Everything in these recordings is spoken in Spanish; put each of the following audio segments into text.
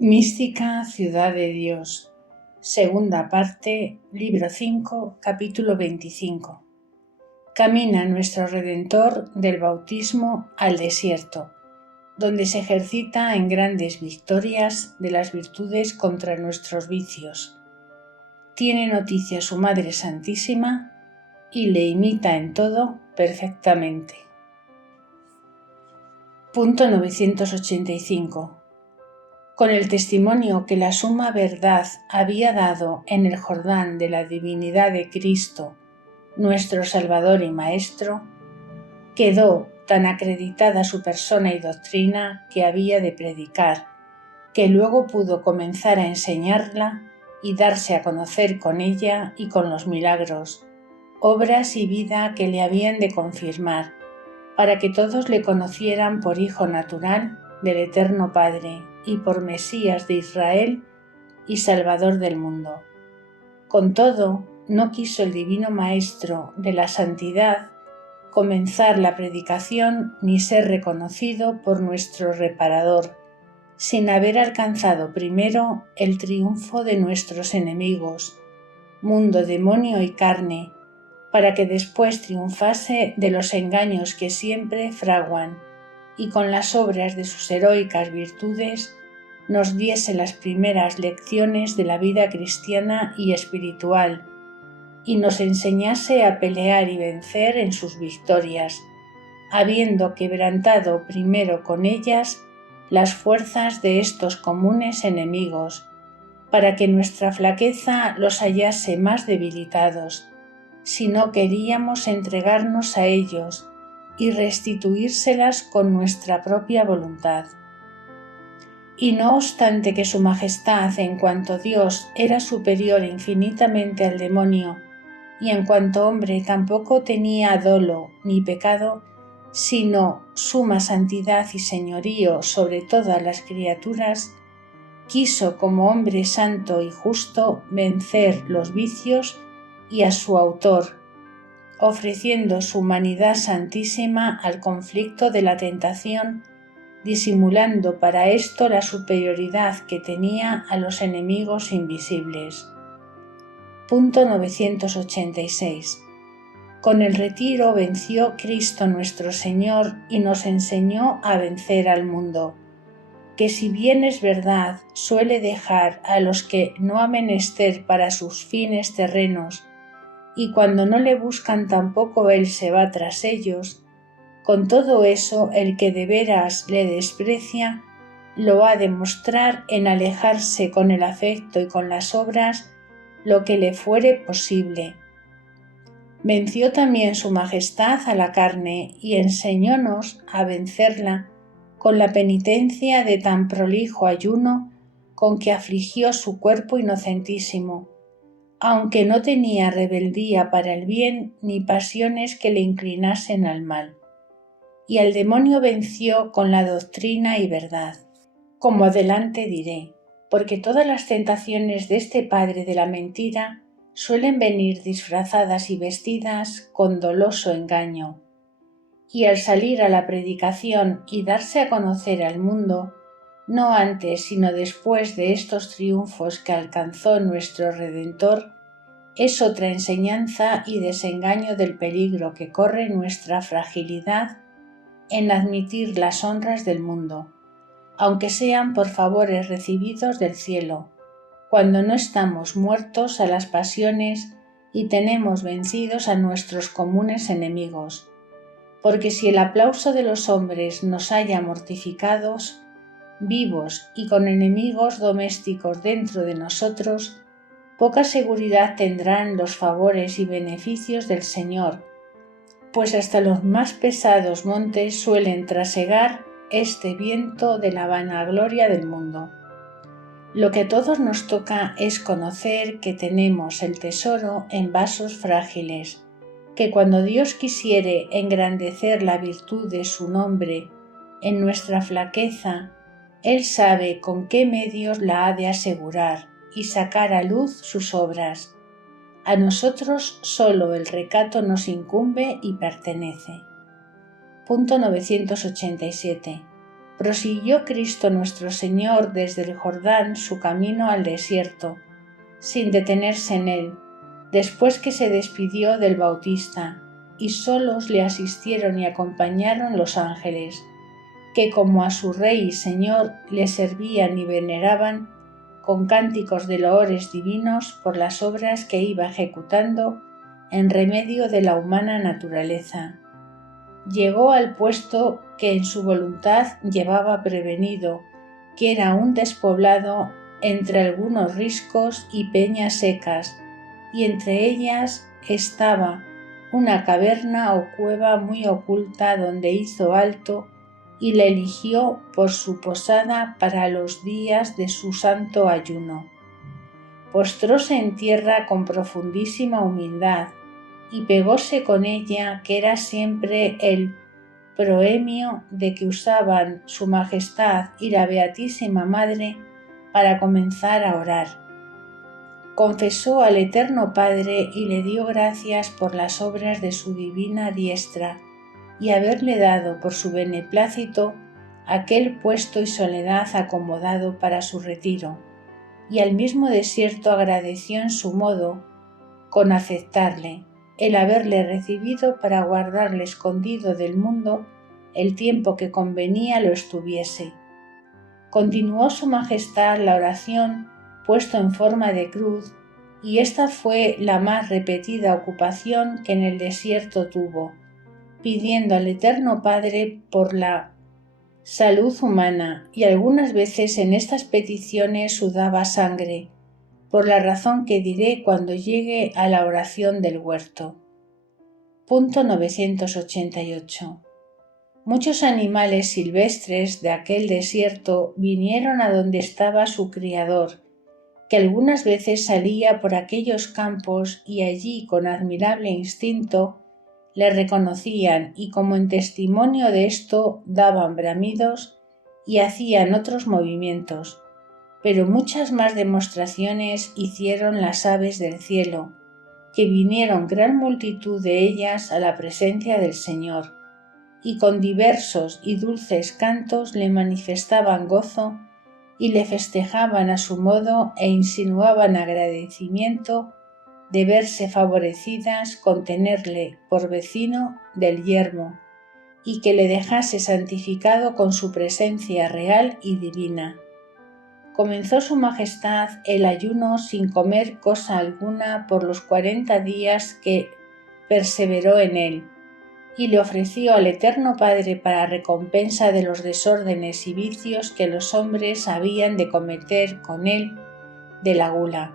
Mística Ciudad de Dios, segunda parte, libro 5, capítulo 25. Camina nuestro Redentor del bautismo al desierto, donde se ejercita en grandes victorias de las virtudes contra nuestros vicios. Tiene noticia su Madre Santísima y le imita en todo perfectamente. Punto 985. Con el testimonio que la suma verdad había dado en el Jordán de la divinidad de Cristo, nuestro Salvador y Maestro, quedó tan acreditada su persona y doctrina que había de predicar, que luego pudo comenzar a enseñarla y darse a conocer con ella y con los milagros, obras y vida que le habían de confirmar, para que todos le conocieran por Hijo natural del Eterno Padre y por Mesías de Israel y Salvador del mundo. Con todo, no quiso el Divino Maestro de la Santidad comenzar la predicación ni ser reconocido por nuestro Reparador, sin haber alcanzado primero el triunfo de nuestros enemigos, mundo, demonio y carne, para que después triunfase de los engaños que siempre fraguan y con las obras de sus heroicas virtudes nos diese las primeras lecciones de la vida cristiana y espiritual y nos enseñase a pelear y vencer en sus victorias, habiendo quebrantado primero con ellas las fuerzas de estos comunes enemigos, para que nuestra flaqueza los hallase más debilitados, si no queríamos entregarnos a ellos y restituírselas con nuestra propia voluntad. Y no obstante que su majestad en cuanto Dios era superior infinitamente al demonio, y en cuanto hombre tampoco tenía dolo ni pecado, sino suma santidad y señorío sobre todas las criaturas, quiso como hombre santo y justo vencer los vicios y a su autor, ofreciendo su humanidad santísima al conflicto de la tentación, disimulando para esto la superioridad que tenía a los enemigos invisibles. Punto 986. Con el retiro venció Cristo nuestro Señor y nos enseñó a vencer al mundo, que si bien es verdad suele dejar a los que no ha menester para sus fines terrenos, y cuando no le buscan tampoco él se va tras ellos, con todo eso el que de veras le desprecia lo ha de mostrar en alejarse con el afecto y con las obras lo que le fuere posible. Venció también su majestad a la carne y enseñónos a vencerla con la penitencia de tan prolijo ayuno con que afligió su cuerpo inocentísimo, aunque no tenía rebeldía para el bien ni pasiones que le inclinasen al mal. Y al demonio venció con la doctrina y verdad, como adelante diré, porque todas las tentaciones de este padre de la mentira suelen venir disfrazadas y vestidas con doloso engaño. Y al salir a la predicación y darse a conocer al mundo, no antes sino después de estos triunfos que alcanzó nuestro Redentor, es otra enseñanza y desengaño del peligro que corre nuestra fragilidad en admitir las honras del mundo, aunque sean por favores recibidos del cielo, cuando no estamos muertos a las pasiones y tenemos vencidos a nuestros comunes enemigos. Porque si el aplauso de los hombres nos halla mortificados, vivos y con enemigos domésticos dentro de nosotros, poca seguridad tendrán los favores y beneficios del Señor, pues hasta los más pesados montes suelen trasegar este viento de la vanagloria del mundo. Lo que a todos nos toca es conocer que tenemos el tesoro en vasos frágiles, que cuando Dios quisiere engrandecer la virtud de su nombre en nuestra flaqueza, Él sabe con qué medios la ha de asegurar y sacar a luz sus obras. A nosotros solo el recato nos incumbe y pertenece. Punto 987. prosiguió Cristo nuestro Señor desde el Jordán su camino al desierto, sin detenerse en él, después que se despidió del Bautista, y solos le asistieron y acompañaron los ángeles, que como a su Rey y Señor le servían y veneraban con cánticos de loores divinos por las obras que iba ejecutando en remedio de la humana naturaleza. Llegó al puesto que en su voluntad llevaba prevenido, que era un despoblado entre algunos riscos y peñas secas, y entre ellas estaba una caverna o cueva muy oculta donde hizo alto y la eligió por su posada para los días de su santo ayuno. Postróse en tierra con profundísima humildad y pegóse con ella, que era siempre el proemio de que usaban su Majestad y la Beatísima Madre para comenzar a orar. Confesó al Eterno Padre y le dio gracias por las obras de su divina diestra y haberle dado por su beneplácito aquel puesto y soledad acomodado para su retiro, y al mismo desierto agradeció en su modo, con aceptarle, el haberle recibido para guardarle escondido del mundo el tiempo que convenía lo estuviese. Continuó su Majestad la oración puesto en forma de cruz, y esta fue la más repetida ocupación que en el desierto tuvo, pidiendo al Eterno Padre por la salud humana, y algunas veces en estas peticiones sudaba sangre, por la razón que diré cuando llegue a la oración del huerto. Punto 988. Muchos animales silvestres de aquel desierto vinieron a donde estaba su criador, que algunas veces salía por aquellos campos y allí con admirable instinto le reconocían y como en testimonio de esto daban bramidos y hacían otros movimientos, pero muchas más demostraciones hicieron las aves del cielo, que vinieron gran multitud de ellas a la presencia del Señor, y con diversos y dulces cantos le manifestaban gozo y le festejaban a su modo e insinuaban agradecimiento de verse favorecidas con tenerle por vecino del yermo y que le dejase santificado con su presencia real y divina. Comenzó su Majestad el ayuno sin comer cosa alguna por los 40 días que perseveró en él, y le ofreció al Eterno Padre para recompensa de los desórdenes y vicios que los hombres habían de cometer con él de la gula,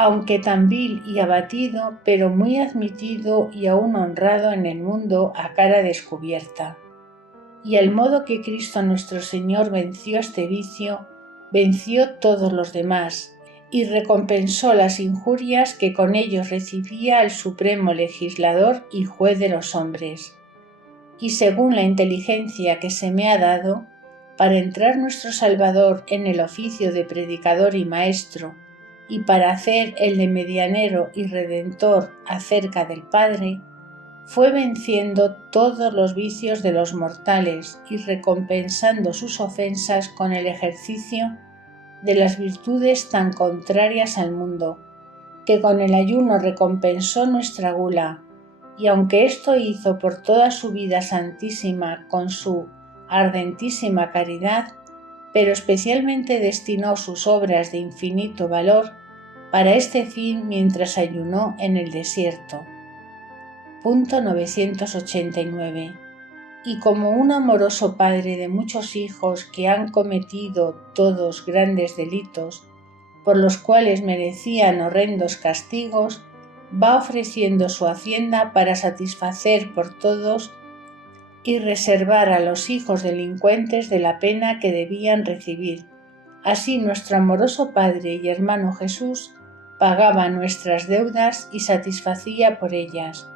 aunque tan vil y abatido, pero muy admitido y aún honrado en el mundo a cara descubierta. Y al modo que Cristo nuestro Señor venció este vicio, venció todos los demás, y recompensó las injurias que con ellos recibía el supremo legislador y juez de los hombres. Y según la inteligencia que se me ha dado, para entrar nuestro Salvador en el oficio de predicador y maestro, y para hacer el de medianero y redentor acerca del Padre, fue venciendo todos los vicios de los mortales y recompensando sus ofensas con el ejercicio de las virtudes tan contrarias al mundo, que con el ayuno recompensó nuestra gula, y aunque esto hizo por toda su vida santísima con su ardentísima caridad, pero especialmente destinó sus obras de infinito valor para este fin mientras ayunó en el desierto. Punto 989. Y como un amoroso padre de muchos hijos que han cometido todos grandes delitos, por los cuales merecían horrendos castigos, va ofreciendo su hacienda para satisfacer por todos y reservar a los hijos delincuentes de la pena que debían recibir. Así nuestro amoroso Padre y hermano Jesús pagaba nuestras deudas y satisfacía por ellas.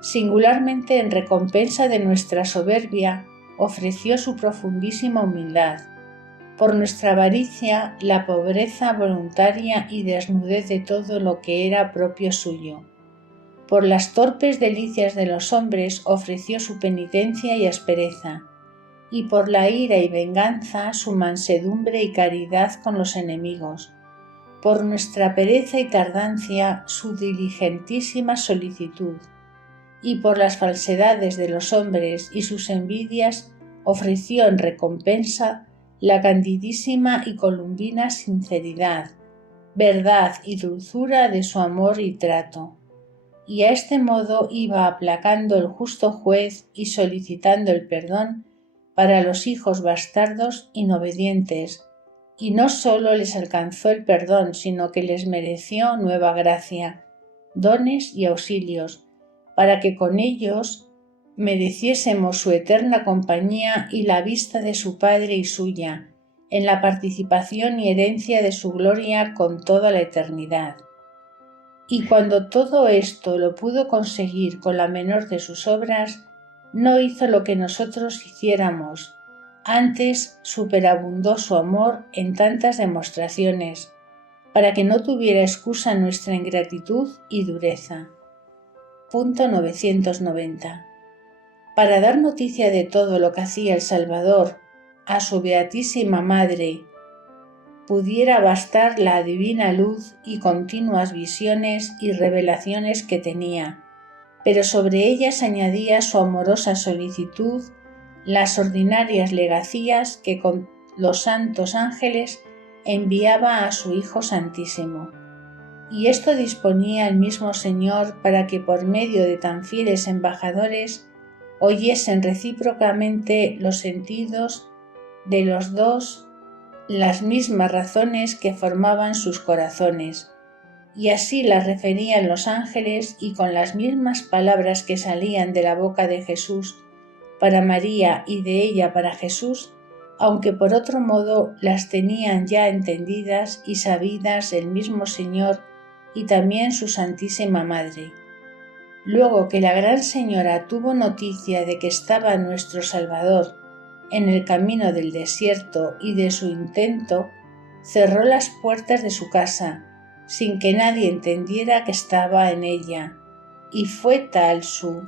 Singularmente en recompensa de nuestra soberbia, ofreció su profundísima humildad. Por nuestra avaricia, la pobreza voluntaria y desnudez de todo lo que era propio suyo. Por las torpes delicias de los hombres ofreció su penitencia y aspereza, y por la ira y venganza su mansedumbre y caridad con los enemigos, por nuestra pereza y tardancia su diligentísima solicitud, y por las falsedades de los hombres y sus envidias ofreció en recompensa la candidísima y columbina sinceridad, verdad y dulzura de su amor y trato, y a este modo iba aplacando el justo juez y solicitando el perdón para los hijos bastardos inobedientes, y no sólo les alcanzó el perdón, sino que les mereció nueva gracia, dones y auxilios, para que con ellos mereciésemos su eterna compañía y la vista de su Padre y suya, en la participación y herencia de su gloria con toda la eternidad. Y cuando todo esto lo pudo conseguir con la menor de sus obras, no hizo lo que nosotros hiciéramos, antes superabundó su amor en tantas demostraciones, para que no tuviera excusa nuestra ingratitud y dureza. Punto 990. Para dar noticia de todo lo que hacía el Salvador a su Beatísima Madre, pudiera bastar la divina luz y continuas visiones y revelaciones que tenía, pero sobre ellas añadía su amorosa solicitud las ordinarias legacías que con los santos ángeles enviaba a su Hijo Santísimo. Y esto disponía el mismo Señor para que por medio de tan fieles embajadores oyesen recíprocamente los sentidos de los dos las mismas razones que formaban sus corazones, y así las referían los ángeles y con las mismas palabras que salían de la boca de Jesús para María y de ella para Jesús, aunque por otro modo las tenían ya entendidas y sabidas el mismo Señor y también su Santísima Madre. Luego que la Gran Señora tuvo noticia de que estaba nuestro Salvador en el camino del desierto y de su intento, cerró las puertas de su casa, sin que nadie entendiera que estaba en ella, y fue tal su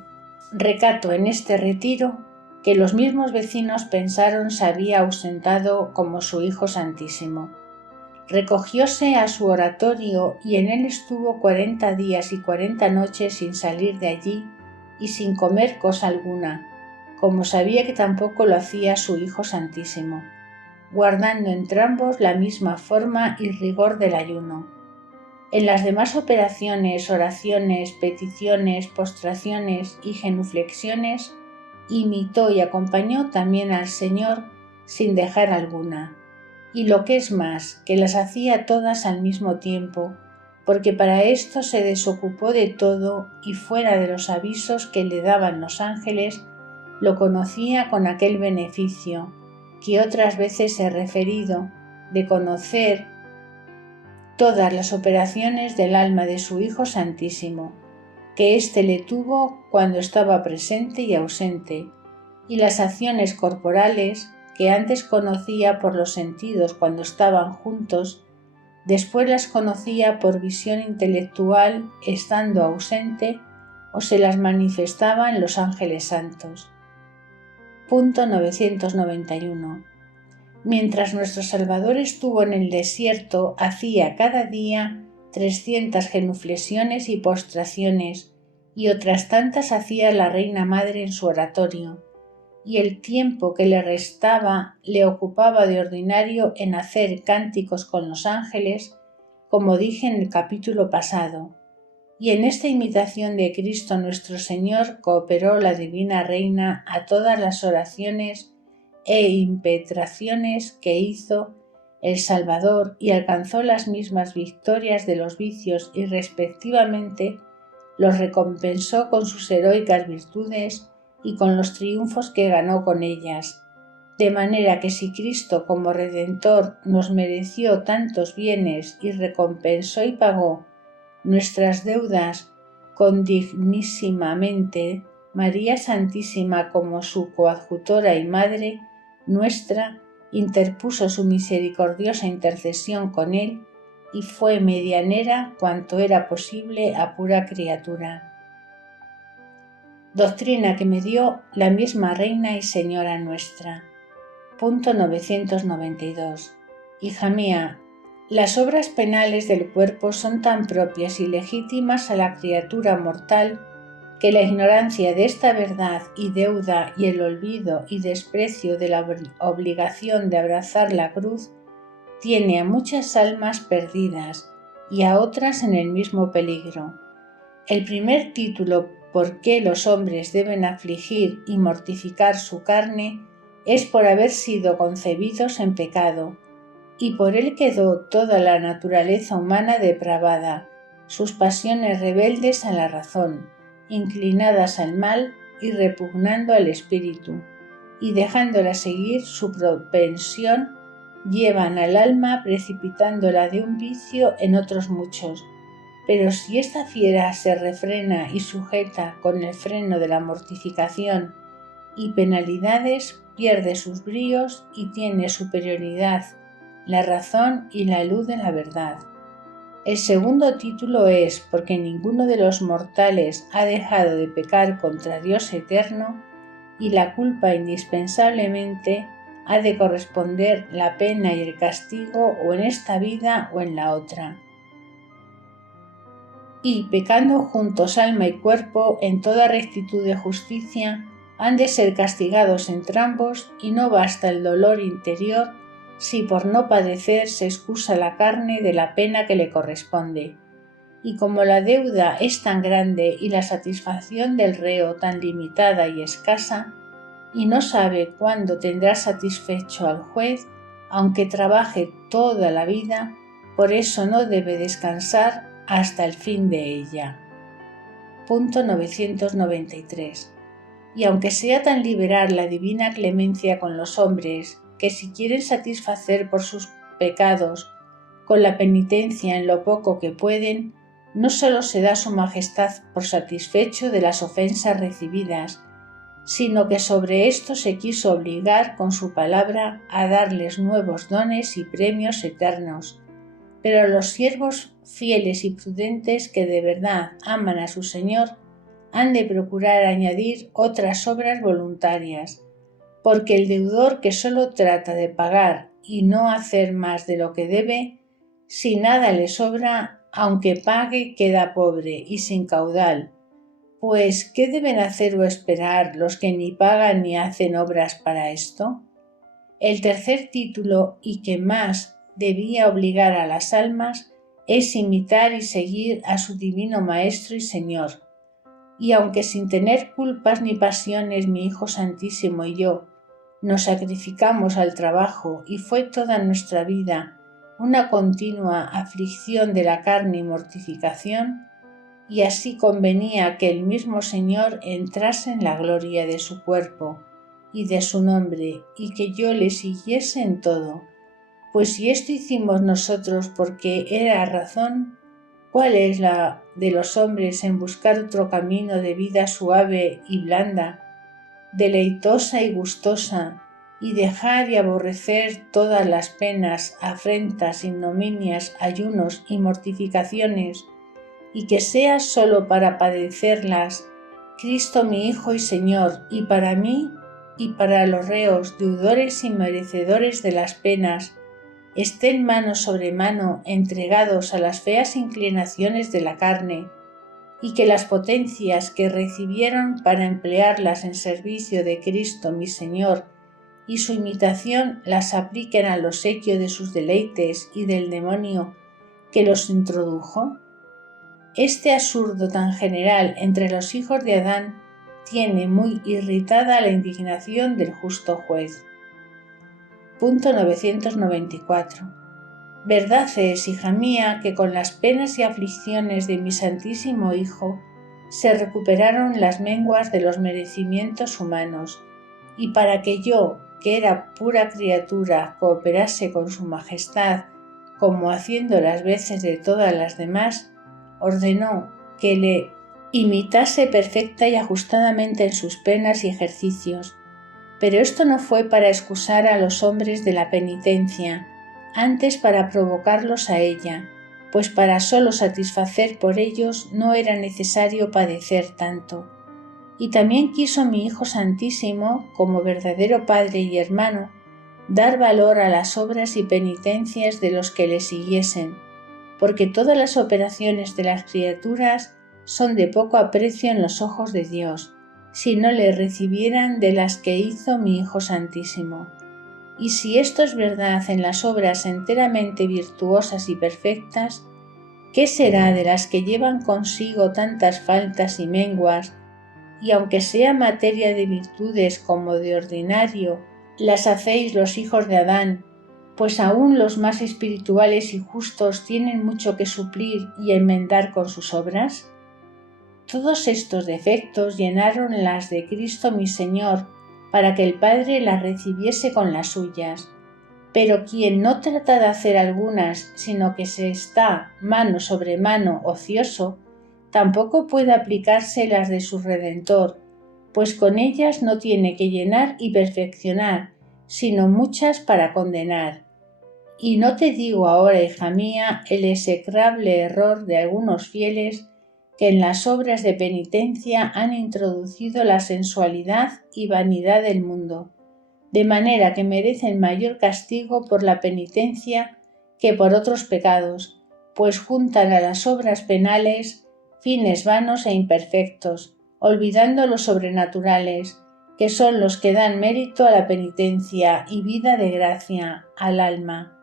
recato en este retiro que los mismos vecinos pensaron se había ausentado como su Hijo Santísimo. Recogióse a su oratorio y en él estuvo 40 días y 40 noches sin salir de allí y sin comer cosa alguna, como sabía que tampoco lo hacía su Hijo Santísimo, guardando entrambos la misma forma y rigor del ayuno. En las demás operaciones, oraciones, peticiones, postraciones y genuflexiones, imitó y acompañó también al Señor sin dejar alguna, y lo que es más, que las hacía todas al mismo tiempo, porque para esto se desocupó de todo y fuera de los avisos que le daban los ángeles, lo conocía con aquel beneficio, que otras veces he referido, de conocer todas las operaciones del alma de su Hijo Santísimo, que éste le tuvo cuando estaba presente y ausente, y las acciones corporales que antes conocía por los sentidos cuando estaban juntos, después las conocía por visión intelectual estando ausente o se las manifestaba en los ángeles santos. Punto 991. Mientras nuestro Salvador estuvo en el desierto, hacía cada día 300 genuflexiones y postraciones, y otras tantas hacía la Reina Madre en su oratorio, y el tiempo que le restaba le ocupaba de ordinario en hacer cánticos con los ángeles, como dije en el capítulo pasado, y en esta imitación de Cristo nuestro Señor cooperó la Divina Reina a todas las oraciones e impetraciones que hizo el Salvador y alcanzó las mismas victorias de los vicios y respectivamente los recompensó con sus heroicas virtudes y con los triunfos que ganó con ellas, de manera que si Cristo como Redentor nos mereció tantos bienes y recompensó y pagó nuestras deudas condignísimamente, María Santísima como su coadjutora y Madre nuestra interpuso su misericordiosa intercesión con él y fue medianera cuanto era posible a pura criatura. Doctrina que me dio la misma Reina y Señora nuestra. Punto 992. Hija mía, las obras penales del cuerpo son tan propias y legítimas a la criatura mortal que la ignorancia de esta verdad y deuda y el olvido y desprecio de la obligación de abrazar la cruz tiene a muchas almas perdidas y a otras en el mismo peligro. El primer título por qué los hombres deben afligir y mortificar su carne es por haber sido concebidos en pecado, y por él quedó toda la naturaleza humana depravada, sus pasiones rebeldes a la razón, inclinadas al mal y repugnando al espíritu, y dejándola seguir su propensión, llevan al alma precipitándola de un vicio en otros muchos. Pero si esta fiera se refrena y sujeta con el freno de la mortificación y penalidades, pierde sus bríos y tiene superioridad la razón y la luz de la verdad. El segundo título es porque ninguno de los mortales ha dejado de pecar contra Dios eterno y la culpa indispensablemente ha de corresponder la pena y el castigo o en esta vida o en la otra. Y pecando juntos alma y cuerpo en toda rectitud de justicia, han de ser castigados entrambos y no basta el dolor interior si por no padecer se excusa la carne de la pena que le corresponde. Y como la deuda es tan grande y la satisfacción del reo tan limitada y escasa, y no sabe cuándo tendrá satisfecho al juez, aunque trabaje toda la vida, por eso no debe descansar hasta el fin de ella. Punto 993. Y aunque sea tan liberal la divina clemencia con los hombres, que si quieren satisfacer por sus pecados con la penitencia en lo poco que pueden, no solo se da su majestad por satisfecho de las ofensas recibidas, sino que sobre esto se quiso obligar con su palabra a darles nuevos dones y premios eternos. Pero los siervos fieles y prudentes que de verdad aman a su Señor han de procurar añadir otras obras voluntarias, porque el deudor que solo trata de pagar y no hacer más de lo que debe, si nada le sobra, aunque pague, queda pobre y sin caudal. Pues, ¿qué deben hacer o esperar los que ni pagan ni hacen obras para esto? El tercer título, y que más debía obligar a las almas, es imitar y seguir a su divino Maestro y Señor. Y aunque sin tener culpas ni pasiones mi Hijo Santísimo y yo nos sacrificamos al trabajo y fue toda nuestra vida una continua aflicción de la carne y mortificación, y así convenía que el mismo Señor entrase en la gloria de su cuerpo y de su nombre, y que yo le siguiese en todo. Pues si esto hicimos nosotros porque era razón, ¿cuál es la de los hombres en buscar otro camino de vida suave y blanda, deleitosa y gustosa, y dejar y aborrecer todas las penas, afrentas, ignominias, ayunos y mortificaciones, y que sea solo para padecerlas Cristo mi Hijo y Señor, y para mí y para los reos, deudores y merecedores de las penas, estén mano sobre mano entregados a las feas inclinaciones de la carne, y que las potencias que recibieron para emplearlas en servicio de Cristo mi Señor y su imitación las apliquen al obsequio de sus deleites y del demonio que los introdujo? Este absurdo tan general entre los hijos de Adán tiene muy irritada la indignación del justo juez. Punto 994. Verdad es, hija mía, que con las penas y aflicciones de mi Santísimo Hijo se recuperaron las menguas de los merecimientos humanos, y para que yo, que era pura criatura, cooperase con su majestad, como haciendo las veces de todas las demás, ordenó que le imitase perfecta y ajustadamente en sus penas y ejercicios. Pero esto no fue para excusar a los hombres de la penitencia, antes para provocarlos a ella, pues para solo satisfacer por ellos no era necesario padecer tanto. Y también quiso mi Hijo Santísimo, como verdadero Padre y hermano, dar valor a las obras y penitencias de los que le siguiesen, porque todas las operaciones de las criaturas son de poco aprecio en los ojos de Dios, si no le recibieran de las que hizo mi Hijo Santísimo. Y si esto es verdad en las obras enteramente virtuosas y perfectas, ¿qué será de las que llevan consigo tantas faltas y menguas, y aunque sea materia de virtudes como de ordinario, las hacéis los hijos de Adán, pues aún los más espirituales y justos tienen mucho que suplir y enmendar con sus obras? Todos estos defectos llenaron las de Cristo mi Señor, para que el Padre las recibiese con las suyas. Pero quien no trata de hacer algunas, sino que se está mano sobre mano ocioso, tampoco puede aplicarse las de su Redentor, pues con ellas no tiene que llenar y perfeccionar, sino muchas para condenar. Y no te digo ahora, hija mía, el execrable error de algunos fieles que en las obras de penitencia han introducido la sensualidad y vanidad del mundo, de manera que merecen mayor castigo por la penitencia que por otros pecados, pues juntan a las obras penales fines vanos e imperfectos, olvidando los sobrenaturales, que son los que dan mérito a la penitencia y vida de gracia al alma.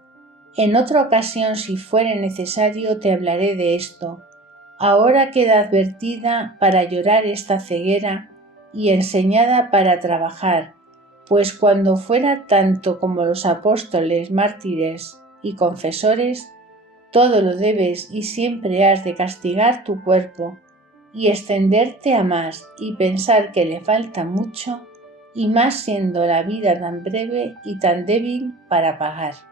En otra ocasión, si fuere necesario, te hablaré de esto. Ahora queda advertida para llorar esta ceguera y enseñada para trabajar, pues cuando fuera tanto como los apóstoles, mártires y confesores, todo lo debes y siempre has de castigar tu cuerpo y extenderte a más y pensar que le falta mucho, y más siendo la vida tan breve y tan débil para pagar.